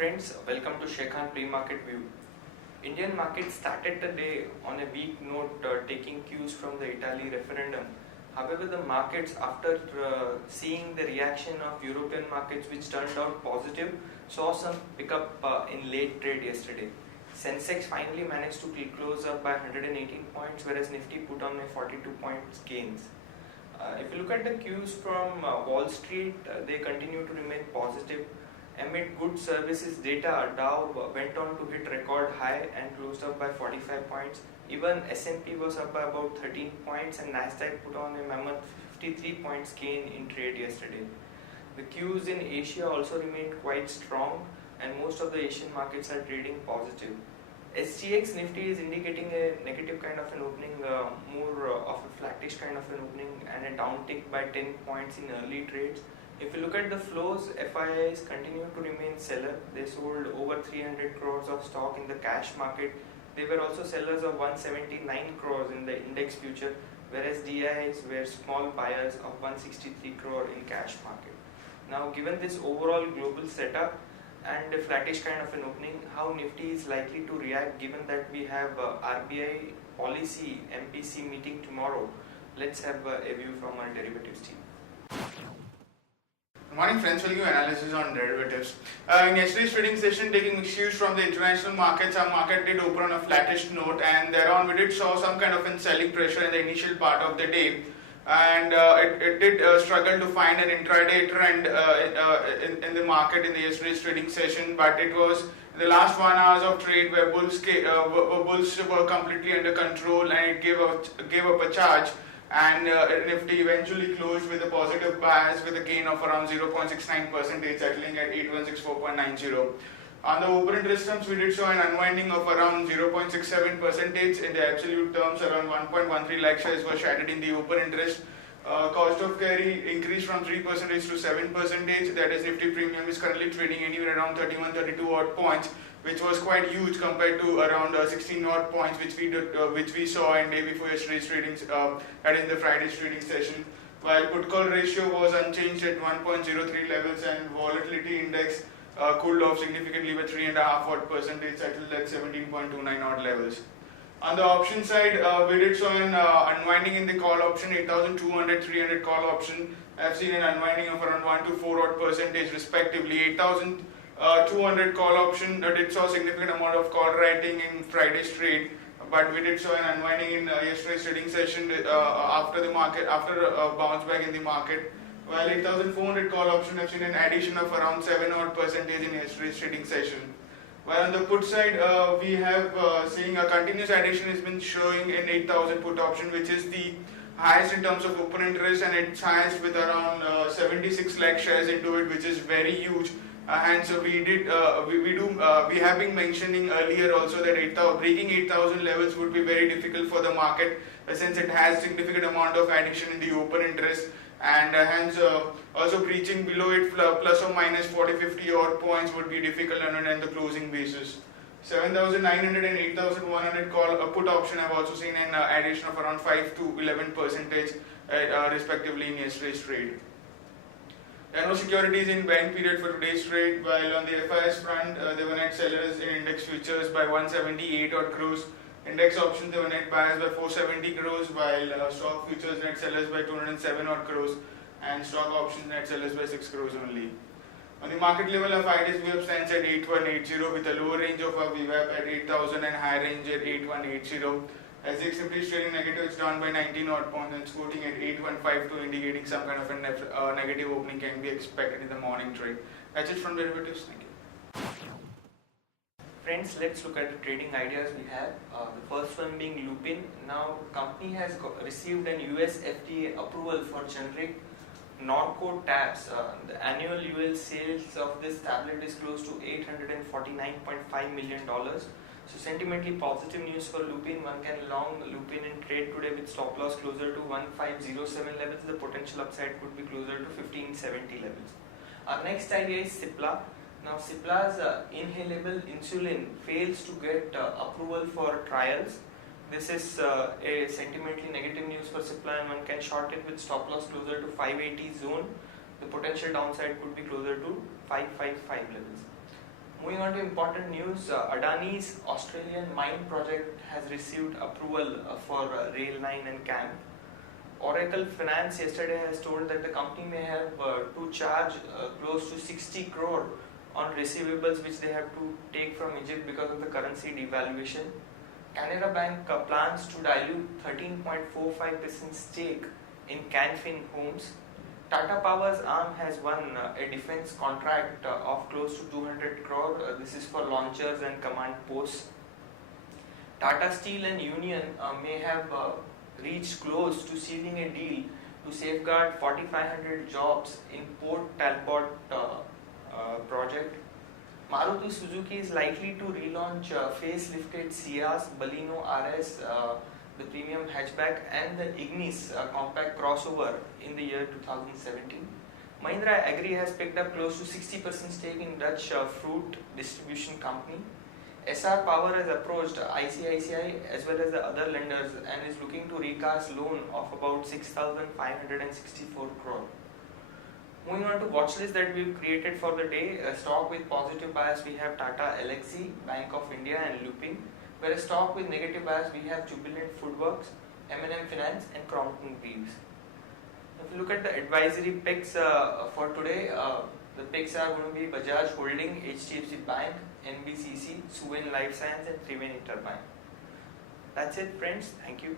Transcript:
friends, welcome to Shekhan Pre-Market View. Indian market started the day on a weak note, taking cues from the Italy referendum. However, the markets, after seeing the reaction of European markets which turned out positive, saw some pickup in late trade yesterday. Sensex finally managed to close up by 118 points, whereas Nifty put on a 42 points gains. If you look at the cues from Wall Street, they continue to remain positive. Amid good services data, Dow went on to hit record high and closed up by 45 points. Even S&P was up by about 13 points and Nasdaq put on a mammoth 53 points gain in trade yesterday. The cues in Asia also remained quite strong and most of the Asian markets are trading positive. SGX Nifty is indicating a negative kind of an opening, more of a flattish kind of an opening and a downtick by 10 points in early trades. If you look at the flows, FIIs continue to remain seller. They sold over 300 crores of stock in the cash market. They were also sellers of 179 crores in the index future, whereas DIs were small buyers of 163 crore in cash market. Now, given this overall global setup and a flattish kind of an opening, how Nifty is likely to react given that we have RBI policy MPC meeting tomorrow? Let's have a view from our derivatives team. Good morning friends, we'll give analysis on derivatives. In yesterday's trading session, taking mixed views from the international markets, our market did open on a flattish note and thereon we did saw some kind of a selling pressure in the initial part of the day, and it did struggle to find an intraday trend in the market in the yesterday's trading session, but it was the last 1 hour of trade where bulls were completely under control and it gave up a charge. And Nifty eventually closed with a positive bias with a gain of around 0.69%, settling at 8164.90. On the open interest terms, we did show an unwinding of around 0.67% in the absolute terms. Around 1.13 lakh shares were shaded in the open interest. Cost of carry increased from 3% to 7%. That is, Nifty premium is currently trading anywhere around 31-32 odd points, which was quite huge compared to around 16 odd points which we saw in day before yesterday's trading, that is the Friday's trading session. While put call ratio was unchanged at 1.03 levels and volatility index cooled off significantly by 3.5 odd %, settled at 17.29 odd levels. On the option side, we did show an unwinding in the call option, 8,200, 300 call option. I've seen an unwinding of around 1 to 4 odd % respectively. 8,200 call option did show a significant amount of call writing in Friday's trade, but we did show an unwinding in yesterday's trading session after a bounce back in the market. While 8,400 call option have seen an addition of around 7 odd % in yesterday's trading session. While on the put side, we have seeing a continuous addition has been showing in 8,000 put option, which is the highest in terms of open interest, and it's highest with around 76 lakh shares into it, which is very huge. And so we have been mentioning earlier also that breaking 8,000 levels would be very difficult for the market, since it has significant amount of addition in the open interest, and hence also breaching below it plus or minus 40-50 odd points would be difficult on the closing basis. 7,900 and 8,100 call put option have also seen an addition of around 5 to 11% respectively in yesterday's trade. There are no securities in buying period for today's trade, while on the FIS front, they were net sellers in index futures by 178 odd crores. Index options, they were net buyers by 470 crores, while stock futures net sellers by 207 odd crores, and stock options net sellers by 6 crores only. On the market level, our FIDES VWAP stands at 8180 with a lower range of our VWAP at 8000 and higher range at 8180. As the XFT is trading negative, it's down by 19 odd points and quoting at 8152, indicating some kind of a negative opening can be expected in the morning trade. That's it from derivatives. Thank you. Friends, let's look at the trading ideas we have. The first one being Lupin. Now, company has received an US FDA approval for generic Norco tabs. The annual US sales of this tablet is close to $849.5 million. So sentimentally positive news for Lupin. One can long Lupin in trade today with stop loss closer to 1507 levels. The potential upside could be closer to 1570 levels. Our next idea is Cipla. Now Cipla's inhalable insulin fails to get approval for trials. This is a sentimentally negative news for Cipla and one can short it with stop loss closer to 580 zone. The potential downside could be closer to 555 levels. Moving on to important news, Adani's Australian mine project has received approval for Rail 9 and CAMP. Oracle Finance yesterday has told that the company may have to charge close to 60 crore on receivables which they have to take from Egypt because of the currency devaluation. Canara Bank plans to dilute 13.45% stake in Canfin Homes. Tata Power's arm has won a defense contract of close to 200 crore. This is for launchers and command posts. Tata Steel and Union may have reached close to sealing a deal to safeguard 4,500 jobs in Port Talbot project. Maruti Suzuki is likely to relaunch facelifted Ciaz, Baleno RS, the premium hatchback, and the Ignis compact crossover in the year 2017. Mahindra Agri has picked up close to 60% stake in Dutch fruit distribution company. SR Power has approached ICICI as well as the other lenders and is looking to recast loan of about 6,564 crore. Moving on to watch list that we've created for the day, a stock with positive bias we have Tata Elxsi, Bank of India and Lupin, whereas stock with negative bias we have Jubilant Foodworks, M&M Finance and Crompton Greaves. If you look at the advisory picks for today, the picks are going to be Bajaj Holding, HDFC Bank, NBCC, Suven Life Science and Triveni Turbine. That's it friends, thank you.